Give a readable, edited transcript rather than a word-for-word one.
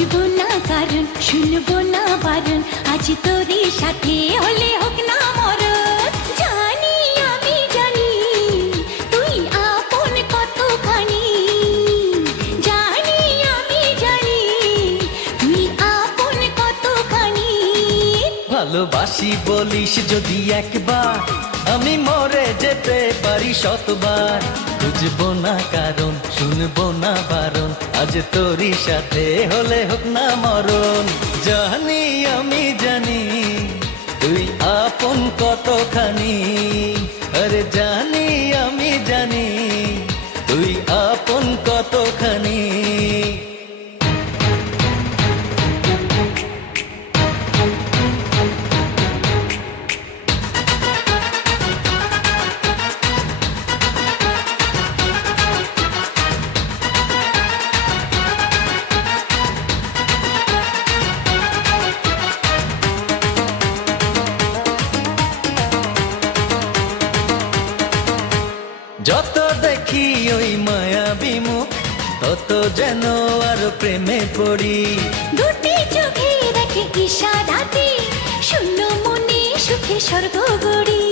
বুঝবো না কারণ, শুনবো না বারণ, আজ তোরই সাথে হলে হোক না মরণ। জানি আমি জানি তুই আপন কতখানি, জানি আমি জানি তুই আপন কতখানি। ভালোবাসি বলিস যদি একবার, আমি মরে যেতে পারি শতবার। বুঝবো না কারণ, শুনবো না বারণ, আজ তোরই সাথে হলে হোক না মরণ। জানি আমি জানি তুই আপন কতখানি, আরে জানি আমি জানি তুই আপন কতখানি। যত দেখি ওই মায়াবী মুখ, তত যেন আর প্রেমে পড়ি। দুটি চোখে দেখে ইশারাতে, শূন্য মনে সুখে স্বর্গ গড়ি।